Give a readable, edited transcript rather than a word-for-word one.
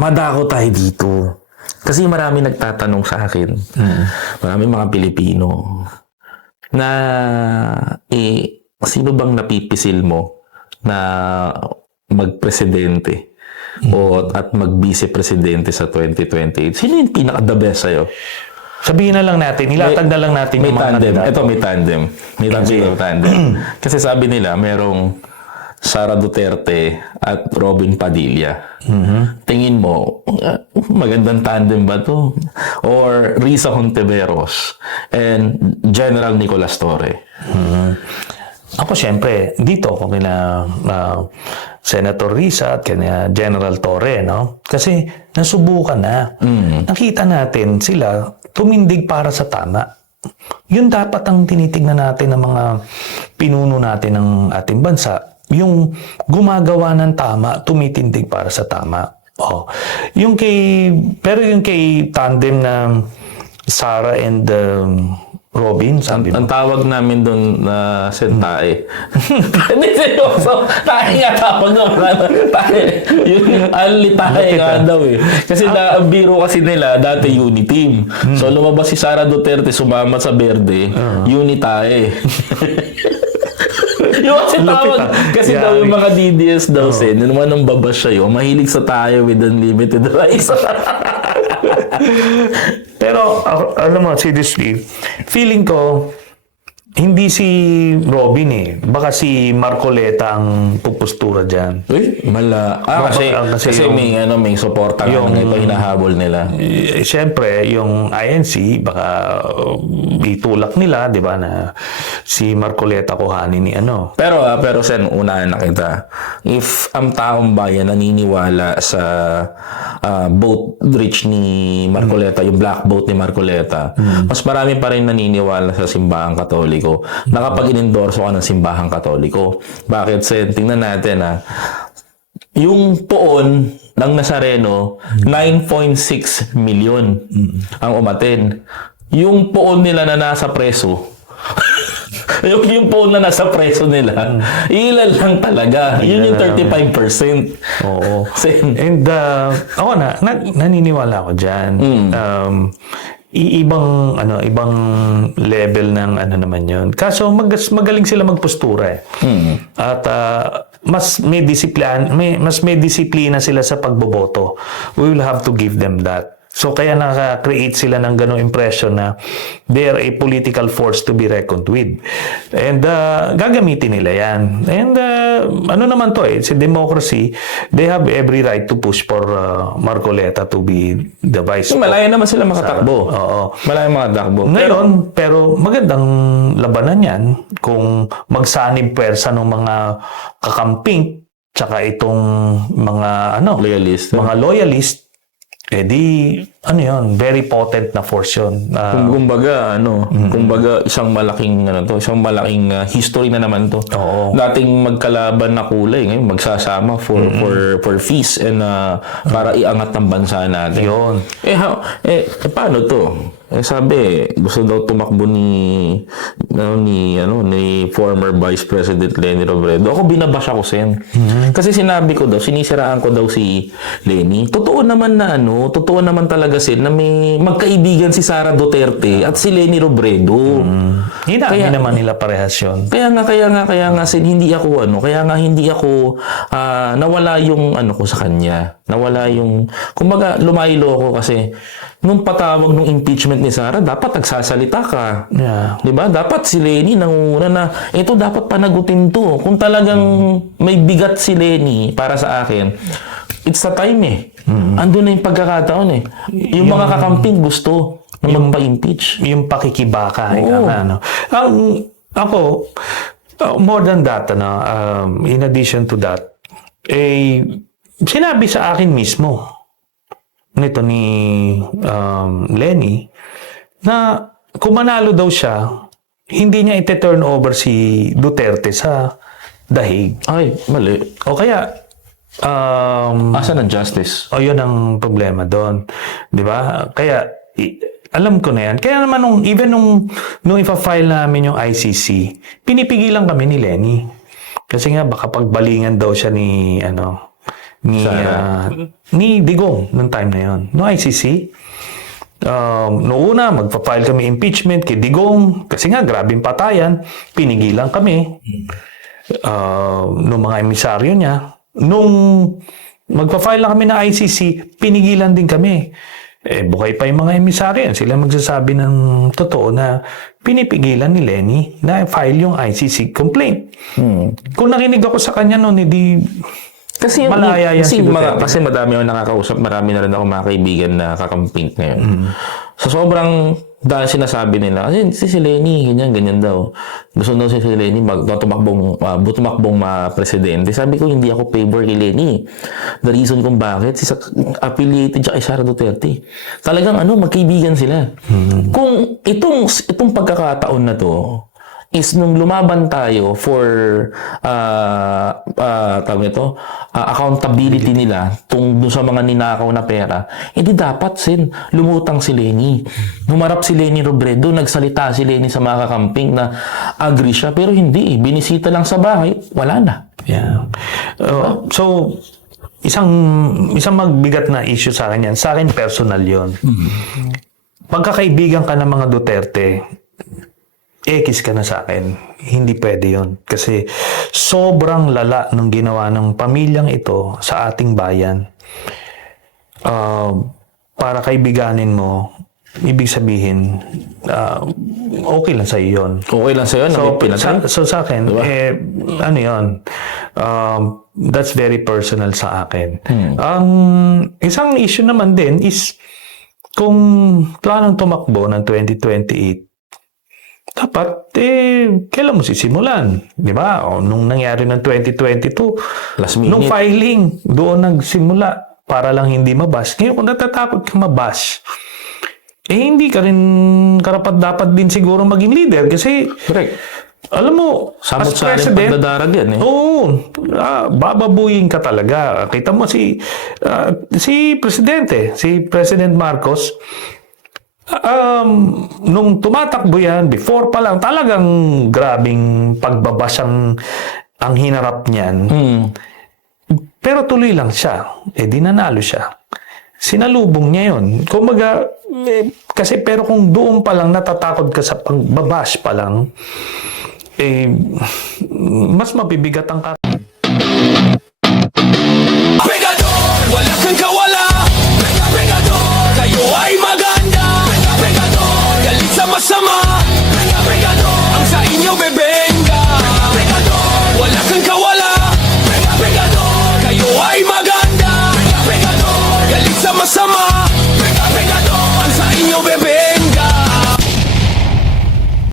madako tayo dito. Kasi marami nagtatanong sa akin. Marami mga Pilipino na sino bang napipisil mo na magpresidente at mag-vice-presidente sa 2028? Sino yung pinaka-the best sa'yo? Sabihin na lang natin, ilatag na lang natin May yung mga tandem. kandidato. Ito, may tandem. May tandem. Kasi sabi nila, merong Sara Duterte at Robin Padilla. Tingin mo, magandang tandem ba to? Or Risa Hontiveros and General Nicolas Torre? Ako siyempre, dito ako kina Senator Risa at kina General Torre, no? Kasi nasubukan na. Nakita natin sila tumindig para sa tama. Yun dapat ang tinitignan natin ng mga pinuno natin ng ating bansa. Yung gumagawa ng tama, tumitindig para sa tama. Pero yung kay tandem na Sara and Robin, sabi Ang tawag namin doon na sentae. Hindi, seryoso. Tae nga tawag naman. Tae. Yung ali tae nga daw eh. Kasi ang biro kasi nila, dati Uniteam. So lumabas si Sara Duterte, sumama sa Verde, Unitae. Yung kasi tawag, kasi daw yung mga DDS daw sin, naman ang babash sa'yo, mahilig sa tayo with unlimited rice. Pero, alam mo, seriously, feeling ko, hindi si Robin eh. Baka si Marcoleta ang pupustura dyan. Uy, mala. Kasi may suporta nga ng ito, hinahabol nila. Siyempre, yung INC, baka itulak nila, di ba, na si Marcoleta kuhanin ni ano. Pero Sen, unahan na kita. If ang taong bayan naniniwala sa vote reach ni Marcoleta, yung black vote ni Marcoleta, mas marami pa rin naniniwala sa simbahang Katoliko na kapag in-endorso ka ng simbahang Katoliko. Bakit, Sen? Tingnan natin yung poon ng Nazareno, 9.6 million ang umaten. Yung poon nila na nasa preso, yung poon na nasa preso nila, ilan lang talaga. Yun yung 35%. Oo. Sen. And ako naniniwala ako dyan. Ibang level ng naman yun. Kaso magaling sila magpostura eh. At mas may disiplina sila sa pagboboto. We will have to give them that. So kaya naka-create sila ng ganong impression na they are a political force to be reckoned with. And gagamitin nila yan. And ano naman to it's a democracy. They have every right to push for Marcoleta to be the vice. Malaya naman sila makatakbo. Oo. Malaya makatakbo. Ngayon, pero magandang labanan yan kung magsanib pwersa ng mga kakamping tsaka itong mga loyalist. Very potent na force yun. Kumbaga isang malaking history na naman to. Oo. Dating magkalaban na kulay, ngayon magsasama for peace and para iangat ng bansa natin. Yun. Paano to? Sabi, gusto daw tumakbo ni former Vice President Leni Robredo. Ako binabash ako, Sen. Kasi sinabi ko daw, sinisiraan ko daw si Leni. Totoo naman talaga, Sen, na may magkaibigan si Sara Duterte at si Leni Robredo. Hindi naman nila parehas yun. Kaya nga, Sen, hindi ako nawala yung ko sa kanya. Nawala yung, kumbaga, lumaylo ako kasi nung patawag ng impeachment ni Sara, dapat nagsasalita ka. Yeah. Diba? Dapat si Leni nanguna na, ito dapat panagutin to. Kung talagang may bigat si Leni para sa akin, it's the time eh. Andun na yung pagkakataon eh. Yung mga kakamping gusto na magpa-impeach. Yung pakikibaka. Oo. Ako, more than that, in addition to that, sinabi sa akin mismo nito ni Leni na kung manalo daw siya, hindi niya ite-turn over si Duterte sa dahig. Ay, mali. O kaya, asan ang justice? o yun ang problema doon. Di ba? Kaya, alam ko na yan. Kaya naman, even nung ipa-file namin yung ICC, pinipigilan kami ni Leni. Kasi nga, baka pagbalingan daw siya ni Digong noong time na yon, no ICC. Noong una, magpa-file kami impeachment kay Digong kasi nga grabing patayan, pinigilan kami nung mga emisaryo niya. Nung magpa-file lang kami na ICC, pinigilan din kami. Buhay pa yung mga emisaryo yan. Sila magsasabi ng totoo na pinipigilan ni Lenny na file yung ICC complaint. Kung nakinig ako sa kanya noon, hindi Kasi yung, malaya yan si Duterte. kasi madami ako nakakausap, marami na rin ako mga kaibigan na kakamping ngayon. So sobrang dahil sinasabi nila, kasi si Lenny, ganyan daw. Gusto daw si Lenny tumakbong presidente. Sabi ko, hindi ako favor kay Lenny. The reason kung bakit, affiliated siya kay Sara Duterte. Talagang magkaibigan sila. Kung itong pagkakataon na to, is nung lumaban tayo for accountability nila dun sa mga ninakaw na pera, hindi dapat lumutang si Lenny. Humarap si Lenny Robredo, nagsalita si Lenny sa mga kakamping na agree siya, pero hindi. Binisita lang sa bahay, wala na. Yeah. So, isang magbigat na issue sa akin yan. Sa akin, personal yon. Pagkakaibigan ka ng mga Duterte, ekis ka na sa akin. Hindi pwede yon. Kasi sobrang lala nung ginawa ng pamilyang ito sa ating bayan. Para kaibiganin mo, ibig sabihin, okay lang sa'yo yun. Okay lang sa'yo? So sa akin, diba? Ano yun? That's very personal sa akin. Isang issue naman din is kung planong tumakbo ng 2028, dapat, kailan mo sisimulan? Di ba? O, nung nangyari ng 2022, last minute. Nung filing, doon nagsimula para lang hindi mabash. Ngayon, kung natatakot ka mabash, hindi ka rin karapat-dapat din siguro maging leader kasi, correct. Alam mo, Samot as sa rin president, pagdadarag yan bababuyin ka talaga. Kita mo si Presidente, si President Marcos, nung tumatakbo yan, before pa lang, talagang grabing pagbabas ang hinarap niyan. Pero tuloy lang siya. Di nanalo siya. Sinalubong niya yun. Kumbaga, pero kung doon pa lang natatakot ka sa pagbabash pa lang, mas mabibigat ang